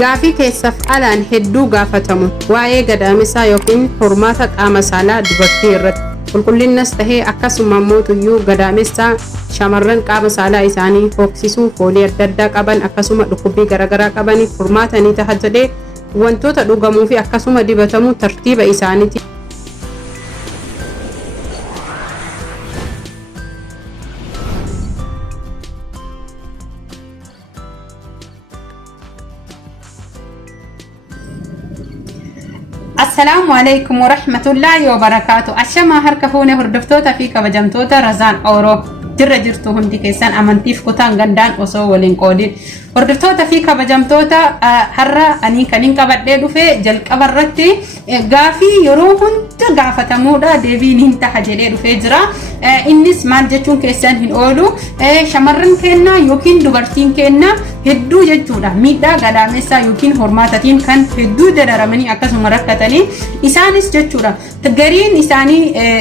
Gaafii keessaaf alaan hedduu gaafatamu waa'ee gadaamessaa yookiin hormaata qaama saalaa dubartii irratti. Qulqullinnas tahee akkasuma mootuyyuu gadaamessaa shamarran qaama saalaa isaanii hooksisuu foolii adda addaa qaban akkasuma dhukkubbii garaagaraa qabaniif hormaata ni taha jedhee wantoota dhugamuu fi akkasuma dibatamuu tartiiba isaaniiti. السلام عليكم ورحمة الله وبركاته. أشما هركفوني هردفتوتا في كبجمتوتا رزان أورو جرى جرتو هندي كيسان أمانتيف كتان غندان أسو ولين قودين هردفتوتا في كبجمتوتا هرى أني كنين كبدي في جل كبرتي غافي يروهن تغافة مودا ديبين هنتا حجري في جرا إنس مال جتون كيسان هن أولو شمرن كينا يوكين دوبرتين كينا هدو جتودا ميدا غلاميسا يوكين هرماتاتين كان هدو دررمني أكاسو مركتاني إسانيس جتودا تغرين إساني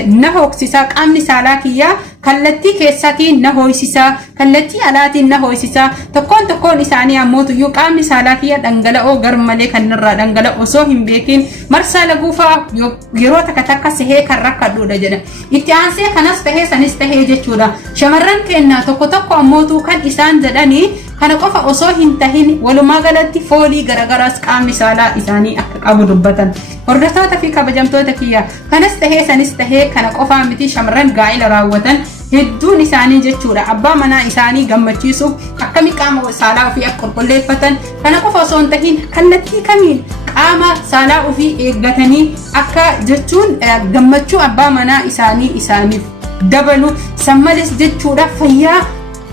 نهوكسيسا قامني سالاكيا كالتي كيساتي نهويسيسا كالتي علاتي نهويسيسا تكون إساني أموتو يو قامني سالاكيا دنگلأو غرمالي كنرى دنگلأو سوهم بيكين مرسا لغوفا يرو تكتاكا سهي كركا دودا جدا إتيانسي كناس تهي سنس تهي جتودا شمرن كينا تكو أموتو كان إسان جداني kana qofa osoo hin tahin walumaa galatti foolii garagaraas qaamni saalaa isaanii akka qabu dubbatan. Hordoftoota fi kabajamtoota kiyya kanas tahee sanis tahee kana qofaa miti shamarran gaa'ila raawwatan hedduun isaanii jechuudha abbaa manaa isaanii gammachiisuuf akkami qaama saalaa ofii akka qulqulleeffatan kana qofa osoo hin tahin kallattii kamiin qaama saalaa ofii eeggatanii akka jechuun gammachuu abbaa manaa isaaniif dabalu sammales jechuudha fayyaa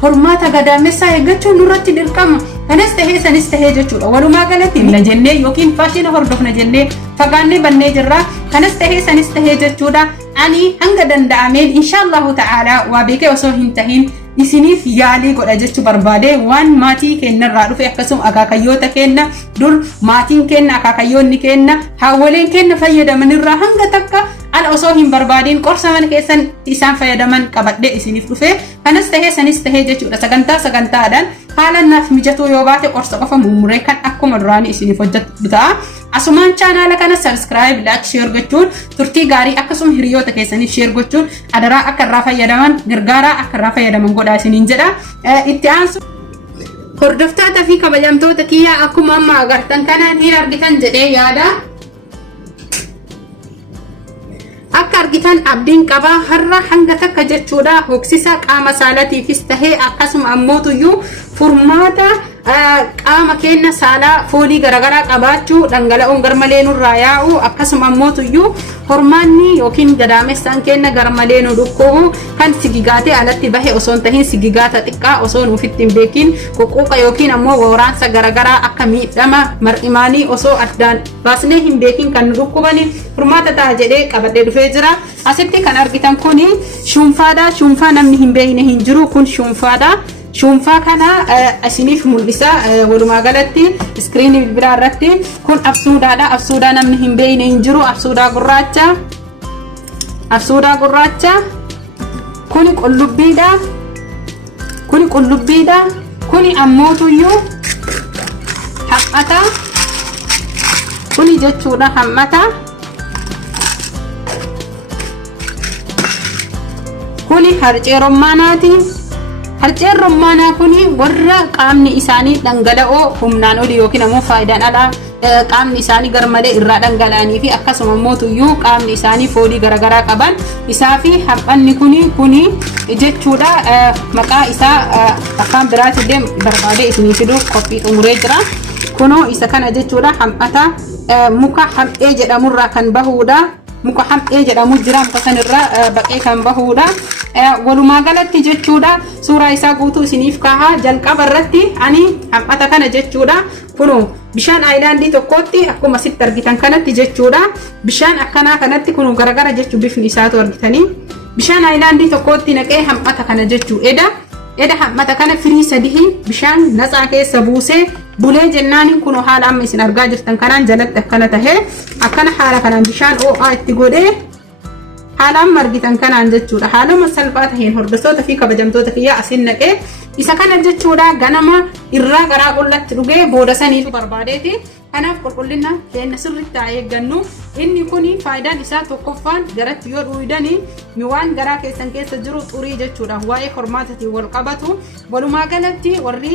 hormaata gadaamessaa eeggachuun nurratti dirqama. Kanas tahee sanis tahee jechuudha walumaa galatti na jennee yookiin faashina hordofna jennee fagaannee bannee jirra. Kanas tahee sanis tahee jechuudha ani hanga danda'ameen inshaallahu ta'ala waa beekee osoo hin tahin isiniif yaalii godha jechuu barbaade waan maatii keenyarraa dhufe akkasuma akaakayyoota keenya dur maatiin keenya akaakayyoonni keenya hawwaleen keenya fayyadamanirraa hanga takka an osoo hin barbaadin qorsa mana keessan isaan fayyadaman qabadhee isiniif dhufe. Kanas tahee sanis tahee jechuudha sagantaadhaan haala naaf mijatuu yoo baate qorsa qofa mummuree kan akkuma duraanii isiniif hojjetu ta'a. Asumaan chaanaala kana subscribe like share gochuun turtii gaarii akkasuma hiriyoota keessaniif share gochuun adaraa akka irraa fayyadaman gargaaraa akka irraa fayyadaman godhaa isiniin jedha. Itti aansu hordoftoota fi kabajamtoota kiyya akkuma amma agartan kanaan hin argitan jedhee yaada. Akka argitan abdiin qabaa har'a hanga takka jechuudha hooksisa qaama saalaatiifis tahee akkasuma ammootuyyuu furmaata qaama keenya saalaa foolii garagaraa qabaachuu dhangala'oon garmalee nurraa yaa'u akkasuma ammootuyyuu hormaanni yookiin gadaamessaan keenya garmalee nu dhukkubu kan sigigaatee alatti bahe osoo hin tahin sigigaata xiqqaa osoo nuufitti hin beekin ququuqa yookiin ammoo waraansa garagaraa akka miidhama mar'imaanii osoo addaan baasnee hin beekin kan nu dhukkubani furmaata ta'a jedhee qabadhee dhufee jira. Asitti kan argitan kuni shunfaadha. Shunfaa namni hin beekne hin jiru kun shunfaadha. Shunfaa kana isiniif mul'isa walumaa galatti iskiriinii bilbilaa irratti kun absuudaadha. Absuudaa namni hin beekne hin jiru. Absuudaa gurraacha kuni qullubbiidha. Kuni ammootuyyuu hammata kuni jechuudha hammata kuni harcee rommaanaati. Harceen rommaanaa kuni warra qaamni isaanii dhangala'oo humnaan olii yookiin ammoo faayidaan alaa qaamni isaanii garmalee irraa dhangala'anii fi akkasuma mootuyyuu qaamni isaanii foolii garagaraa qaban isaa fi hammanni kuni jechuudha maqaa isaa afaan biraatillee barbaadee isinii fiduuf qophii xumuree jira. Kunoo isa kana jechuudha hammata muka ham'ee jedhamurraa kan bahuudha. Muka ham'ee jedhamu jira muka sanirraa baqee kan bahuudha. Walumaa galatti jechuudha suuraa isaa guutuu isiniif kaha jalqaba irratti ani hammata kana jechuudha kunu bishaan aayilaandii tokkotti akkuma sitti argitan kanatti jechuudha bishaan akkanaa kanatti kunu garagara jechuu bifni isaatu argitanii bishaan aayilaandii tokkotti naqee hammata kana jechuu eda hammata kana firii sadii bishaan natsaa keessa buusee bulee jennaan kun haala amma isin argaa jirtan kanaan jalatti akkana tahee akkana haala kanaan bishaan OA itti godhee haalaan margitan kanaan jechuudha. Haaluma salphaa taheen hordoftoota fi kabajamtoota kiyyaa asin naqee isa kana jechuudha ganama irraa garaa qullatti dhugee booda saniitu barbaadeeti. Kanaaf qulqullina keenya sirriitti haa eeggannu. Inni kun faayidaan isaa tokkoffaan garatti yoo dhuydanii waan garaa keessan keessa jiru xurii jechuudha. Waa'ee hormaataatiin wal qabatu. Walumaa galatti warri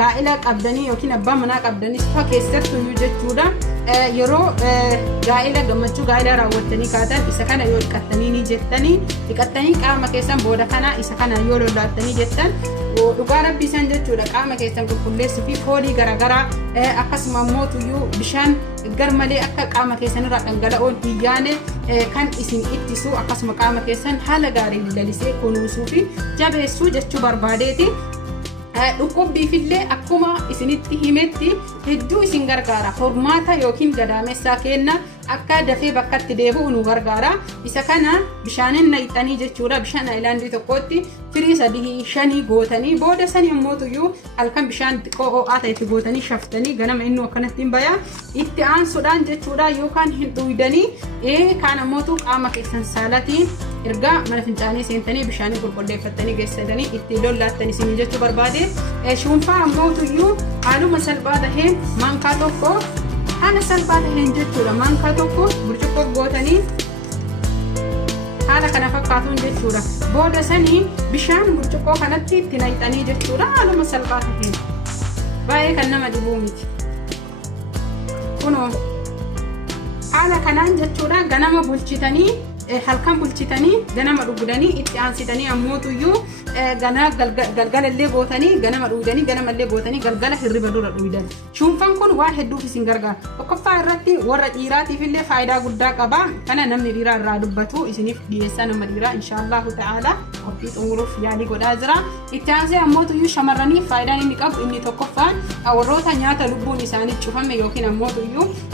gaa'ila qabdanii yookiin abbaa manaa qabdanii fa keessattuu jechuudha. Yeroo gaa'ila gammachuu gaa'ila raawwattanii kaatan isa kana yoo dhiqattanii ni jettanii dhiqattanii qaama keessan booda kana isa kana yoo lolaattanii jettan dhugaa rabbii san jechuudha qaama keessan qulqulleessuu fi foolii garaagaraa akkasuma mootuyyuu bishaan garmalee akka qaama keessan irraa dhangala'oon hin yaane kan isin ittisu akkasuma qaama keessan haala gaariin lalisee kunuunsuu fi jabeessuu jechuu barbaadeeti. Dhukkubbiifillee akkuma isinitti himetti hedduu isin gargaara. Hormaata yookiin gadaamessaa kenna akka dafee bakkatti deebi'u nu gargaara. Isa kana bishaaniin naqxanii jechuudha. Bishaan aayilaandii tokkotti firii 3-5 gootanii booda san yommuutuyyuu halkan bishaan xiqqoo ho'aa ta'etti gootanii shaftanii ganama inni akkanatti hin baya itti aansuudhaan jechuudha yookaan hin dhuydanii kaan ammoo qaama keessan saalatiin erga mana fincaanii seentanii bishaanii qulqulleeffattanii geessatanii itti lollaattanii isin jechuu barbaade. Shumfaa ammoo haaluma salphaa taheen maankaa tokko haala salphaa taheen jechuudha maankaa tokko burcuqqoo gootanii haala kana fakkaatuun jechuudha. Booda sanii bishaan burcuqqoo kanatti itti naqxanii jechuudha haaluma salphaa taheen baay'ee kan nama dhibuu miti. Kunoo haala kanaan jechuudha ganama bulchitanii halkan bulchitanii ganama dhugdanii itti aansitanii ammoo galgala illee gootanii ganama dhugdanii ganama illee gootanii galgala hirriba dura dhugdan. Shumfaan kun waan hedduuf isin gargaara. Tokkoffaa irratti warra dhiiraatiif illee faayidaa guddaa qaba. Kana namni dhiiraa irraa dubbatu isiniif dhiyeessaa nama dhiiraa inshaallahu ta'ala qophii xumuruuf yaalii godhaa jira. Itti aansee ammoo shamarraniif faayidaan inni qabu inni tokkoffaan warroota nyaata lubbuun isaanii cufame yookiin ammoo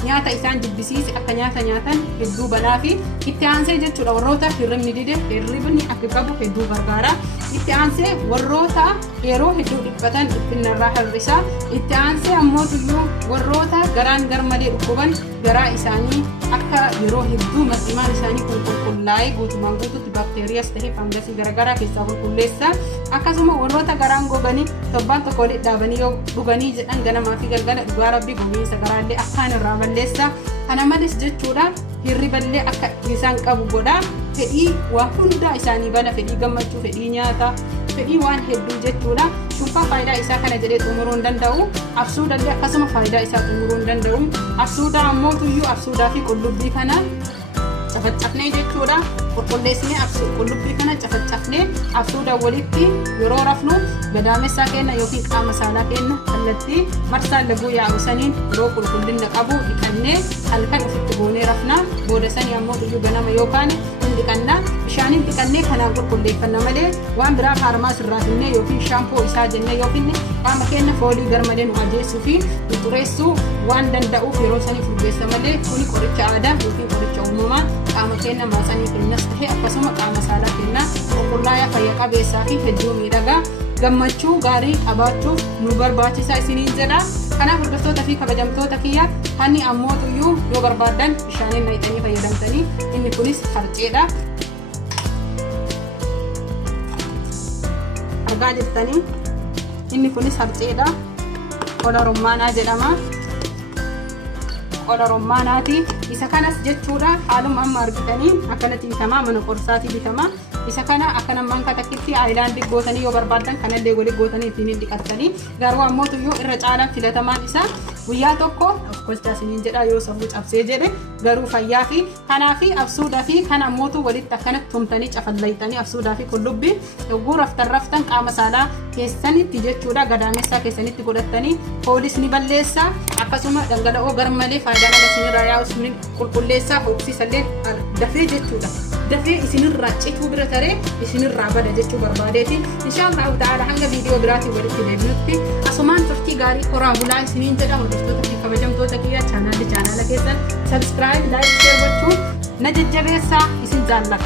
nyaata isaan jibbisiise akka nyaata nyaatan hedduu balaa fi itti aansee jechuudha warroota hirribni dide hirribni akka qabu hedduu gargaara. Itti aansee warroota yeroo hedduu dhiphatan dhiphinarraa hir'isa. Itti aansee ammoo warroota garaan garmalee dhukkuban garaa isaanii akka yeroo hedduu masimaan isaanii qulqullaa'ee guutumaan guutuutti baakteeriyaas ta'ee fangasii garaagaraa keessaa qulqulleessa. Akkasuma warroota garaan goganii torbaan tokko walitti dhaabanii yoo dhuganii jedhan ganamaa fi galgala dhugaa rabbii gogiinsa garaallee akkaan irraa balleessa. Kana malees jechuudha hirriballee akka isaan qabu godha. Fedhii waan hundaa isaanii bana fedhii gammachuu fedhii nyaata fedhii waan hedduu jechuudha. Shumfaa faayidaa isaa kana jedhee xumuruu hin danda'u. Absuudallee akkasuma faayidaa isaa xumuruu hin danda'u. Absuudaa ammoo absuudaa fi qullubbii kana cafacafnee jechuudha. Qulqulleessinee qullubbii kana cafacafnee absuudaa walitti yeroo rafnu gadaamessaa kenna yookiin qaama saalaa kenna kallattii marsaa laguu yaa'u saniin yeroo qulqullina qabu dhiqannee halkan ofitti goonee rafna. Booda sanii ammoo ganama yookaan dhiqannaa bishaaniin dhiqannee kanaan qulqulleeffanna malee waan biraa harmaa sirraa finnee yookiin shaampoo isaa jennee yookiin qaama keenya foolii garmalee nu ajeessuu fi nu xureessuu waan danda'uuf yeroo sanii furgeessa malee kuni qoricha aadaa yookiin qoricha uumamaa qaama keenya maasanii kennas ta'e akkasuma qaama saalaa kenna qulqullaa'aa fayya qabeessaa fi hedduu miidhagaa gammachuu gaarii qabaachuuf nu barbaachisaa isiniin jedha. Kanaaf hordoftoota fi kabajamtoota kiyya hanni ammoo yoo barbaadan bishaaniin naqxanii fayyadamtanii inni kunis harceedha. Argaa jirtanii inni kunis harceedha. Qola rummaanaa jedhama. Qola rummaanaati. Isa kanas jechuudha haaluma amma argitanii akkanatti bitamaa mana qorsaatii bitamaa. Isa kana akka namaan katakkitti aayilaandii gootanii yoo barbaadan kanallee walii gootanii ittiin dhiqattanii garuu ammoo irra caalaan filatamaan isaa guyyaa tokko of kolchaa isiniin jedha yoo sammuu cabsee jedhe garuu fayyaa fi kanaa fi absuudaa fi kana ammoo walitti akkanatti tumtanii cafallaytanii absuudaa fi qullubbii yogguu raftan qaama saalaa keessanitti jechuudha gadaamessaa keessanitti godhattanii foolis ni balleessa akkasuma dhangala'oo garmalee faayidaa ala isinirraa yaa'us ni qulqulleessaa hoogsiisallee dafee jechuudha. Dafee isinirraa cituu bira taree isinirraa bada jechuu barbaadeeti. Inshaallahu ta'ala hanga viidiyoo biraatiin walitti deebinutti asumaan turtii gaarii horaa bulaa isiniin jedha. Hordoftoota fi kabajamtoota kiyya chaanaala keessan subscribe like share gochuun na jajjabeessaa isin jaalladha.